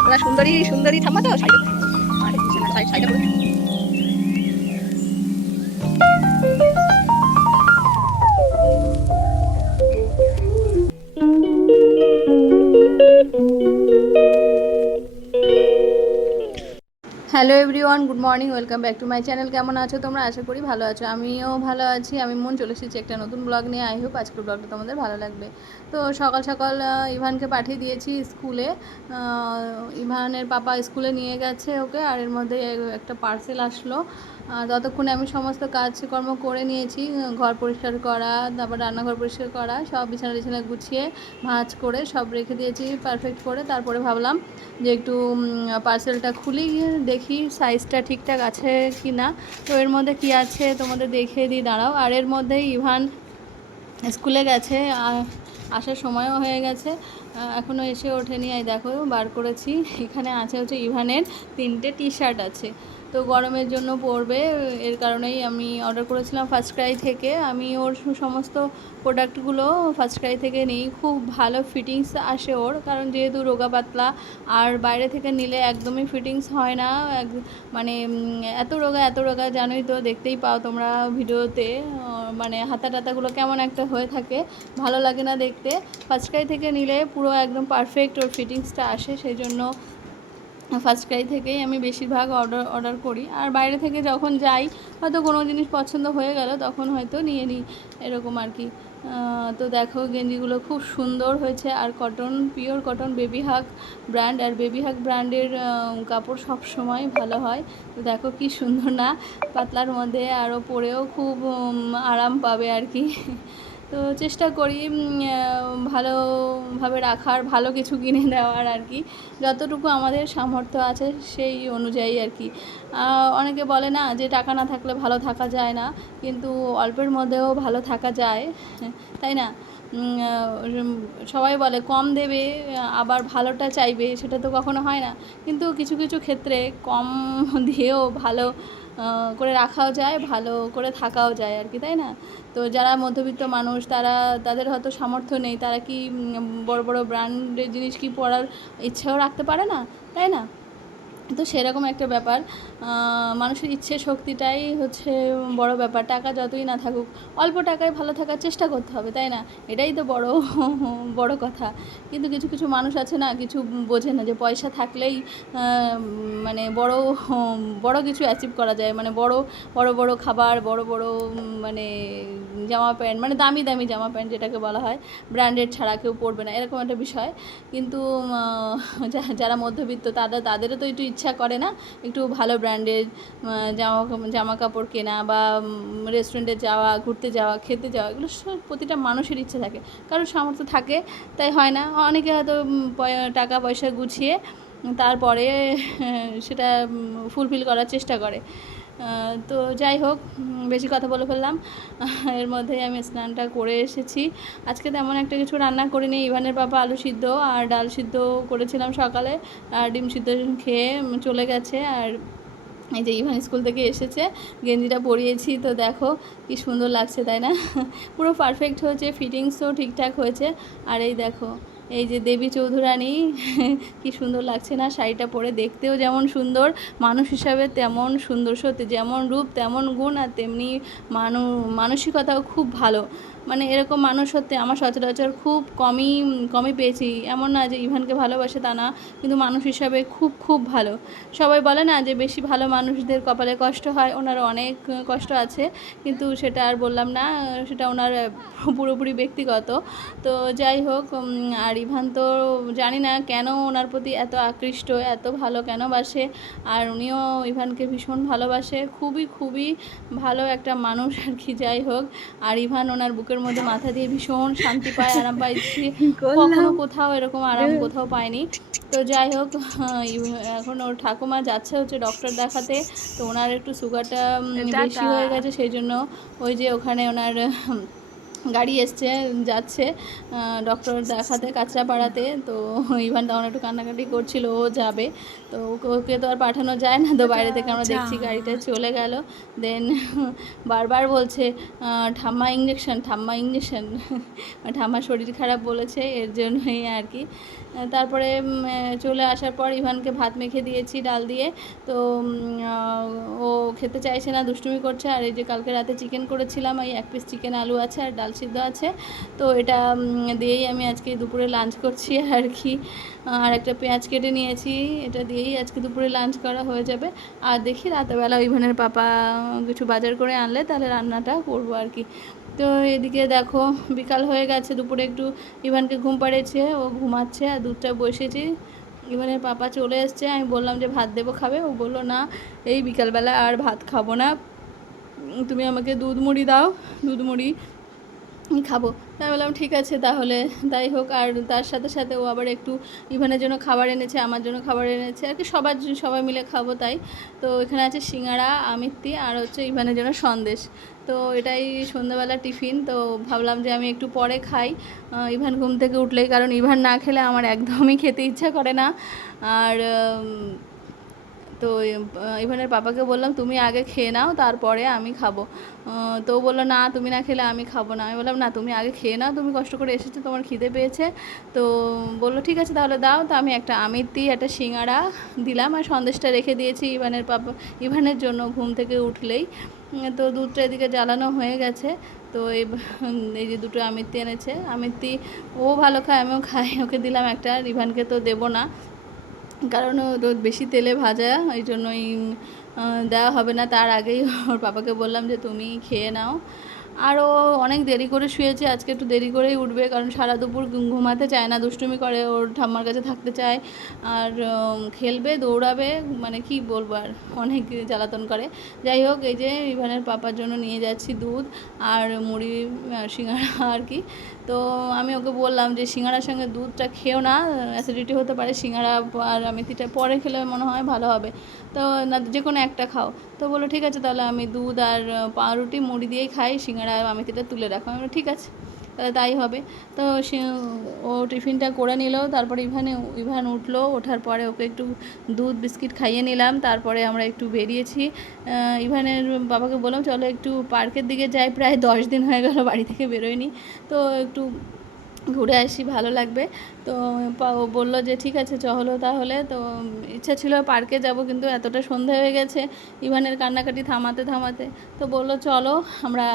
দাদা সুন্দরী সুন্দরী থামা তো সাইডে আরে hello everyone, good morning, welcome back to my channel. কেমন আছো তোমরা? আশা করি ভালো আছো। আমিও ভালো আছি, আমি মন চলে এসেছি একটা নতুন ব্লগ নিয়ে। আই হোপ আজকের ব্লগটা তোমাদের ভালো লাগবে। তো সকাল সকাল ইভানকে পাঠিয়ে দিয়েছি স্কুলে। ইভানের পাপা স্কুলে নিয়ে গেছে ওকে, আর এর মধ্যে একটা পার্সেল আসলো। আর ততক্ষণে আমি সমস্ত কাজকর্ম করে নিয়েছি, ঘর পরিষ্কার করা, তারপর রান্নাঘর পরিষ্কার করা, সব বিছানা টিছানা গুছিয়ে, ভাঁজ করে, সব রেখে দিয়েছি পারফেক্ট করে। তারপরে ভাবলাম যে একটু পার্সেলটা খুলি, দেখি সাইজটা ঠিকঠাক আছে কি না তো এর মধ্যে কি আছে তোমাদের দেখিয়ে দিই, দাঁড়াও। আর এর মধ্যে ইভান স্কুলে গেছে আসার সময়ও হয়ে গেছে। এখনও এসে ওঠেনি। এই দেখো, বার করেছি। এখানে আছে হচ্ছে ইভানের তিনটে টি শার্ট আছে। তো গরমের জন্য পড়বে এর কারণেই আমি অর্ডার করেছিলাম ফার্স্ট ক্রাই থেকে। আমি ওর সমস্ত প্রোডাক্টগুলো ফার্স্ট ক্রাই থেকে নিই, খুব ভালো ফিটিংস আসে ওর, কারণ যেহেতু রোগা পাতলা, আর বাইরে থেকে নিলে একদমই ফিটিংস হয় না মানে এত রোগা এত রোগা জানোই তো, দেখতেই পাও তোমরা ভিডিওতে মানে হাতা টাতাগুলো কেমন একটা হয়ে থাকে, ভালো লাগে না দেখতে। ফার্স্ট ক্রাই থেকে নিলে পুরো একদম পারফেক্ট ওর ফিটিংসটা আসে, সেই জন্য ফার্স্ট ক্রাই থেকেই আমি বেশিরভাগ অর্ডার অর্ডার করি। আর বাইরে থেকে যখন যাই, হয়তো কোনো জিনিস পছন্দ হয়ে গেল, তখন হয়তো নিয়ে নিই, এরকম আর কি। তো দেখো, গেঞ্জিগুলো খুব সুন্দর হয়েছে। আর cotton pure cotton baby hug brand আর বেবি হাক ব্র্যান্ডের কাপড় সব সময় ভালো হয়। তো দেখো কি সুন্দর না, পাতলার মধ্যে আরও পরেও খুব আরাম পাবে আর কি। তো চেষ্টা করি ভালোভাবে রাখার, ভালো কিছু কিনে দেওয়ার আর কি। যতটুকু আমাদের সামর্থ্য আছে সেই অনুযায়ী আর কি। অনেকে বলে না যে টাকা না থাকলে ভালো থাকা যায় না, কিন্তু অল্পের মধ্যেও ভালো থাকা যায়, তাই না? সবাই বলে কম দেবে, আবার ভালোটা চাইবে, সেটা তো কখনো হয় না। কিন্তু কিছু কিছু ক্ষেত্রে কম দিয়েও ভালো করে রাখাও যায়, ভালো করে থাকাও যায় আর কি, তাই না? তো যারা মধ্যবিত্ত মানুষ, তারা, তাদের হয়তো সামর্থ্য নেই, তারা কি বড় বড় ব্র্যান্ডের জিনিস কি পরার ইচ্ছাও রাখতে পারে না, তাই না? তো সেরকম একটা ব্যাপার মানুষের ইচ্ছে শক্তিটাই হচ্ছে বড় ব্যাপার। টাকা যতই না থাকুক, অল্প টাকায় ভালো থাকার চেষ্টা করতে হবে, তাই না? এটাই তো বড় বড় কথা। কিন্তু কিছু কিছু মানুষ আছে না, কিছু বোঝে না যে পয়সা থাকলেই মানে বড় বড় কিছু অ্যাচিভ করা যায়। মানে বড় বড় বড় খাবার, বড় বড় মানে জামা প্যান্ট মানে দামি দামি জামা প্যান্ট যেটাকে বলা হয় ব্র্যান্ডেড ছাড়া কেউ পরবে না, এরকম একটা বিষয়। কিন্তু যারা মধ্যবিত্ত তারা, তাদেরও তো একটু ইচ্ছা করে না একটু ভালো ব্র্যান্ডের জামা জামা কাপড় কেনা বা রেস্টুরেন্টে যাওয়া, ঘুরতে যাওয়া, খেতে যাওয়া, এগুলো প্রতিটা মানুষের ইচ্ছা থাকে। কারোর সামর্থ্য থাকে, তাই হয় না। অনেকে হয়তো টাকা পয়সা গুছিয়ে তারপরে, সেটা ফুলফিল করার চেষ্টা করে। তো যাই হোক বেশি কথা বলে ফেললাম। এর মধ্যেই আমি স্নানটা করে এসেছি। আজকে তেমন একটা কিছু রান্না করিনি। ইভানের পাপা আলু সিদ্ধ আর ডাল সিদ্ধ করেছিলাম সকালে। আর ডিম সিদ্ধ খেয়ে চলে গেছে। আর এই যে ইভান স্কুল থেকে এসেছে, গেঞ্জিটা পরিয়েছি। তো দেখো কি সুন্দর লাগছে, তাই না? পুরো পারফেক্ট হয়েছে ফিটিংসও ঠিকঠাক হয়েছে। আর এই দেখো এই যে দেবী চৌধুরানী, কি সুন্দর লাগছে না? শাড়িটা পরে দেখতেও যেমন সুন্দর, মানুষ হিসাবে তেমন সুন্দর সত্যি, যেমন রূপ, তেমন গুণ, আর তেমনি মানু, মানসিকতাও খুব ভালো। মানে এরকম মানুষ সত্যি আমার সচরাচর খুব কমই কমই পেয়েছি। এমন না যে ইভানকে ভালোবাসে তা না, কিন্তু মানুষ হিসাবে খুব খুব ভালো। সবাই বলে না যে বেশি ভালো মানুষদের কপালে কষ্ট হয় ওনার অনেক কষ্ট আছে, কিন্তু সেটা আর বললাম না, সেটা ওনার পুরোপুরি ব্যক্তিগত। তো যাই হোক আর ইভান তো জানি না কেন ওনার প্রতি এত আকৃষ্ট, এত ভালো কেন বাসে, আর উনিও ইভানকে ভীষণ ভালোবাসে। খুবই খুবই ভালো একটা মানুষ আর কি, যাই হোক। আর ইভান ওনার বুকের মধ্যে মাথা দিয়ে ভীষণ শান্তি পায় আরাম পাইছি কখনো কোথাও এরকম আরাম কোথাও পায়নি। তো যাই হোক এখন ওর ঠাকুমা যাচ্ছে হচ্ছে ডক্টর দেখাতে। তো ওনার একটু সুগারটা বেশি হয়ে গেছে সেই জন্য ওই যে ওখানে ওনার গাড়ি এসছে যাচ্ছে ডক্টর দেখাতে কাঁচরাপাড়াতে। তো ইভান তখন একটু কান্নাকাটি করছিল ও যাবে। তো ওকে ওকে তো আর পাঠানো যায় না তো বাইরে থেকে আমরা দেখছি গাড়িটা চলে গেল। দেন বারবার বলছে ঠাম্মা ইঞ্জেকশন ঠাম্মা ইঞ্জেকশন ঠাম্মা শরীর খারাপ বলেছে এর জন্যই আর কি। তারপরে চলে আসার পর ইভানকে ভাত মেখে দিয়েছি, ডাল দিয়ে। তো ও খেতে চাইছে না, দুষ্টুমি করছে। আর এই যে কালকে রাতে চিকেন করেছিলাম, এই এক পিস চিকেন আলু আছে আর ডাল সিদ্ধ আছে। তো এটা দিয়েই আমি আজকে দুপুরে লাঞ্চ করছি আর কি। আর একটা পেঁয়াজ কেটে নিয়েছি, এটা দিয়েই আজকে দুপুরে লাঞ্চ করা হয়ে যাবে। আর দেখি রাতেরবেলা ইভানের পাপা কিছু বাজার করে আনলে, তাহলে রান্নাটা করব আর কি। তো এদিকে দেখো, বিকাল হয়ে গেছে, দুপুরে একটু ইভানকে ঘুম পাড়েছে ও ঘুমাচ্ছে আর দুধটা বসেছি। ইভানের পাপা চলে এসছে, আমি বললাম যে ভাত দেবো খাবে, ও বলল, না, এই বিকালবেলা আর ভাত খাব না। তুমি আমাকে দুধ মুড়ি দাও, দুধ মুড়ি খাব। তাই বললাম, ঠিক আছে, তাহলে তাই হোক। আর তার সাথে সাথে ও আবার একটু ইভানের জন্য খাবার এনেছে, আমার জন্য খাবার এনেছে। আর কি সবার সবাই মিলে খাব তাই। তো এখানে আছে সিঙ্গারা, আমিত্তি আর হচ্ছে ইভানের জন্য সন্দেশ। তো এটাই সন্ধ্যাবেলা টিফিন। তো ভাবলাম যে আমি একটু পরে খাই। ইভান ঘুম থেকে উঠলেই, কারণ ইভান না খেলে আমার একদমই খেতে ইচ্ছা করে না। আর তো ইভানের পাপাকে বললাম, তুমি আগে খেয়ে নাও, তারপরে আমি খাব। তো বলল, না, তুমি না খেলে আমি খাব না। আমি বললাম, না, তুমি আগে খেয়ে নাও, তুমি কষ্ট করে এসেছ, তোমার খিদে পেয়েছে। তো বলল, ঠিক আছে, তাহলে দাও। তো আমি একটা আমির দিই একটা সিঙ্গারা দিলাম আর সন্দেশটা রেখে দিয়েছি ইভানের পাপা, ইভানের জন্য ঘুম থেকে উঠলেই। তো দুধটা এদিকে জ্বালানো হয়ে গেছে। তো এই এই যে দুটো আমিত্তি এনেছে, আমিত্তি ও ভালো খায়, আমিও খাই, ওকে দিলাম একটা রিভানকে তো দেবো না। কারণ বেশি তেলে ভাজা ওই জন্যই দেওয়া হবে না। তার আগেই ওর বাবাকে বললাম যে, তুমি খেয়ে নাও। আর ও অনেক দেরি করে শুয়েছে, আজকে একটু দেরি করেই উঠবে, কারণ সারা দুপুর ঘুমাতে চায় না, দুষ্টুমি করে, ওর ঠাম্মার কাছে থাকতে চায়, আর খেলবে, দৌড়াবে মানে কি বলব আর, অনেক জ্বালাতন করে। যাই হোক, এই যে ইভানের পাপার জন্য নিয়ে যাচ্ছি দুধ আর মুড়ি আর সিঙ্গাড়া আর কি। তো আমি ওকে বললাম যে সিঙ্গাড়ার সঙ্গে দুধটা খেও না, অ্যাসিডিটি হতে পারে সিঙ্গাড়া আর আমিতিটা পরে খেলে মনে হয় ভালো হবে। তো না, যে কোনো একটা খাও। তো বলল, ঠিক আছে, তাহলে আমি দুধ আর পাউরুটি, মুড়ি দিয়েই খাই, সিঙ্গাড়া আর আমিতিটা তুলে রাখো। আমি ঠিক আছে, তাহলে তাই হবে। তো সে, ও টিফিনটা করে নিল, তারপরে ইভানে, ইভান উঠল, ওঠার পরে ওকে একটু দুধ, বিস্কিট খাইয়ে নিলাম, তারপরে আমরা একটু বেরিয়েছি। ইভানের বাবাকে বললাম, চলো একটু পার্কের দিকে যাই, প্রায় দশ দিন হয়ে গেল বাড়ি থেকে বেরোয়নি। তো একটু ঘুরে আসি, ভালো লাগবে। তো বলল যে, ঠিক আছে, চলো তাহলে। তো ইচ্ছা ছিল পার্কে যাব, কিন্তু এতটা সন্ধে হয়ে গেছে, ইভানের কান্নাকাটি থামাতে থামাতে। তো বলল, চলো, আমরা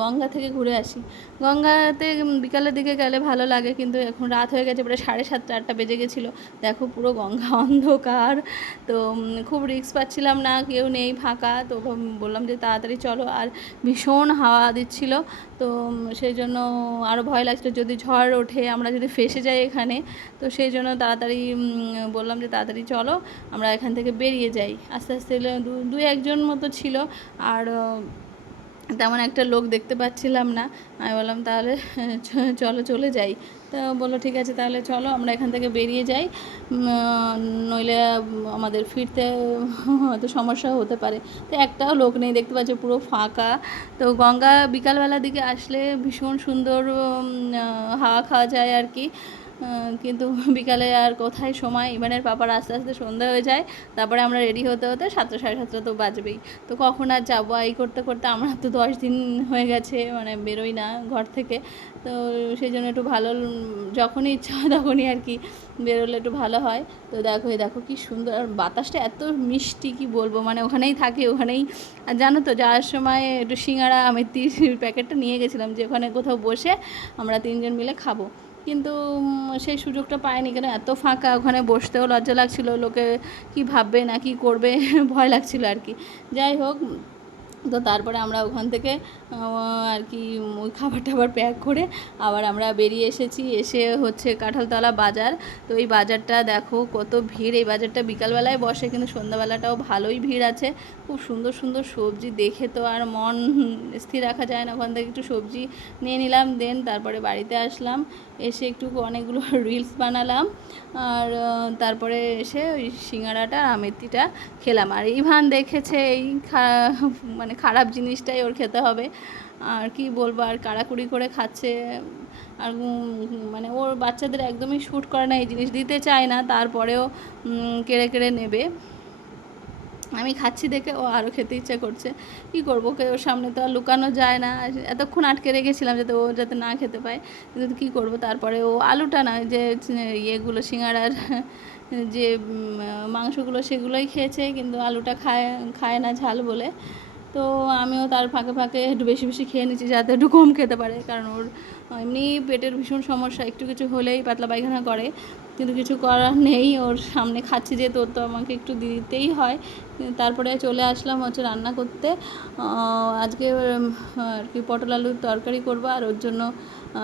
গঙ্গা থেকে ঘুরে আসি। গঙ্গাতে বিকালের দিকে গেলে ভালো লাগে, কিন্তু এখন রাত হয়ে গেছে, প্রায় সাড়ে সাতটা, আটটা বেজে গেছিল। দেখো, পুরো গঙ্গা অন্ধকার। তো খুব রিস্ক পাচ্ছিলাম না, কেউ নেই, ফাঁকা। তো বললাম যে, তাড়াতাড়ি চলো। আর ভীষণ হাওয়া দিচ্ছিল। তো সেই জন্য আরও ভয় লাগছিল, যদি ঝড় ওঠে, আমরা যদি ফেসে যাই এখানে তো সেই জন্য তাড়াতাড়ি বললাম যে তাড়াতাড়ি চলো, আমরা এখান থেকে বেরিয়ে যাই। আস্তে আস্তে দু- একজন মতো ছিল আর তেমন একটা লোক দেখতে পাচ্ছিলাম না। আমি বললাম, তাহলে চলো চলে যাই। তো বলল, ঠিক আছে, তাহলে চলো, আমরা এখান থেকে বেরিয়ে যাই। নইলে আমাদের ফিরতে হয়তো সমস্যা হতে পারে। তো একটাও লোক নেই, দেখতে পাচ্ছি, পুরো ফাঁকা। তো গঙ্গা বিকালবেলার দিকে আসলে ভীষণ সুন্দর হাওয়া খাওয়া যায় আর কি। কিন্তু বিকালে আর কোথায় সময়? ইভানের পাপার আস্তে আস্তে সন্ধ্যা হয়ে যায়। তারপরে আমরা রেডি হতে হতে সাতটা সাড়ে সাতটা তো বাজবেই। তো কখন আর যাব? এই করতে করতে আমরা তো দশ দিন হয়ে গেছে মানে বেরোই না ঘর থেকে। তো সেই জন্য একটু ভালো যখনই ইচ্ছা হয় তখনই আর কি বেরোলে একটু ভালো হয়। তো দেখো, এই দেখো কি সুন্দর। আর বাতাসটা এত মিষ্টি কি বলব? মানে ওখানেই থাকে, ওখানেই। আর জানো তো, যাওয়ার সময় একটু সিঙ্গারা আমি তিরিশ প্যাকেটটা নিয়ে গেছিলাম যে ওখানে কোথাও বসে আমরা তিনজন মিলে খাব। কিন্তু সেই সুযোগটা পায়নি কেন? এত ফাঁকা ওখানে বসতেও লজ্জা লাগছিল। লোকে কি ভাববে না কি করবে? ভয় লাগছিল আর কি। যাই হোক তো তারপরে আমরা ওখান থেকে আর কি ওই খাবার টাবার প্যাক করে আবার আমরা বেরিয়ে এসেছি। এসে হচ্ছে কাঁঠালতলা বাজার। তো এই বাজারটা দেখো কত ভিড়। এই বাজারটা বিকালবেলায় বসে কিন্তু সন্ধ্যাবেলাটাও ভালোই ভিড় আছে। খুব সুন্দর সুন্দর সবজি দেখে তো আর মন স্থির রাখা যায় না। ওখান থেকে একটু সবজি নিয়ে নিলাম, দেন তারপরে বাড়িতে আসলাম। এসে একটু অনেকগুলো রিলস বানালাম। আর তারপরে এসে ওই সিঙ্গারাটা আর আমেতিটা খেলাম। আর ইভান দেখেছে এই খা- মানে খারাপ জিনিসটাই ওর খেতে হবে। আর কি বলব, আর কাড়াকুড়ি করে খাচ্ছে। আর মানে ওর বাচ্চাদের একদমই শ্যুট করে না, এই জিনিস দিতে চায় না, তারপরেও কেড়ে কেড়ে নেবে। আমি খাচ্ছি দেখে, ও আরও খেতে ইচ্ছা করছে। কি করব, ওকে ওর সামনে তো আর লুকানো যায় না। এতক্ষণ আটকে রেখেছিলাম যাতে ও যাতে না খেতে পায়। কিন্তু কী করব, তারপরে ও আলুটা না যে, ইয়েগুলো, সিঙ্গারার, যে মাংসগুলো, সেগুলোই খেয়েছে। কিন্তু আলুটা খায় খায় না ঝাল বলে। তো আমিও তার ফাঁকে ফাঁকে একটু বেশি বেশি খেয়ে নিচ্ছি যাতে একটু কম খেতে পারে। কারণ ওর এমনি পেটের ভীষণ সমস্যা, একটু কিছু হলেই পাতলা পায়খানা করে। কিন্তু কিছু করার নেই। ওর সামনে খাচ্ছি যেহেতু, ওর তো আমাকে একটু দিতেই হয়। তারপরে চলে আসলাম হচ্ছে রান্না করতে। আজকে আর কি পটল আলুর তরকারি করব আর ওর জন্য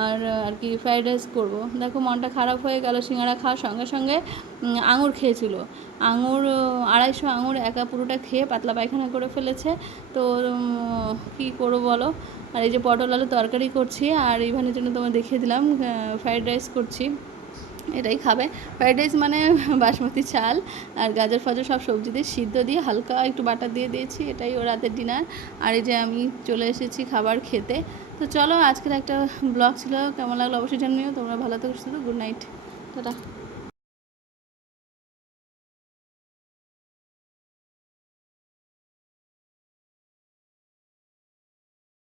আর আর কি ফ্রাইড রাইস করব। দেখো মনটা খারাপ হয়ে গেল সিঙ্গারা খাওয়ার সঙ্গে সঙ্গে আঙুর খেয়েছিল। আঙুর আড়াইশো আঙুর একা পুরোটা খেয়ে পাতলা পায়খানা করে ফেলেছে। তো কী করব বলো? আর এই যে পটল আলু তরকারি করছি, আর ইভানের জন্য তোমার দেখিয়ে দিলাম ফ্রাইড রাইস করছি। এটাই খাবে। ফ্রাইড রাইস মানে বাসমতি চাল আর গাজর ফাজর সব সবজি দিয়ে সিদ্ধ দিয়ে হালকা একটু বাটার দিয়ে দিয়েছি, এটাই ও রাতের ডিনার আর এই যে আমি চলে এসেছি খাবার খেতে। তো চলো আজকের একটা ব্লগ ছিল, কেমন লাগল অবশ্যই জানিও। তোমরা ভালো থেকো, সুস্থ গুড নাইট টাটা।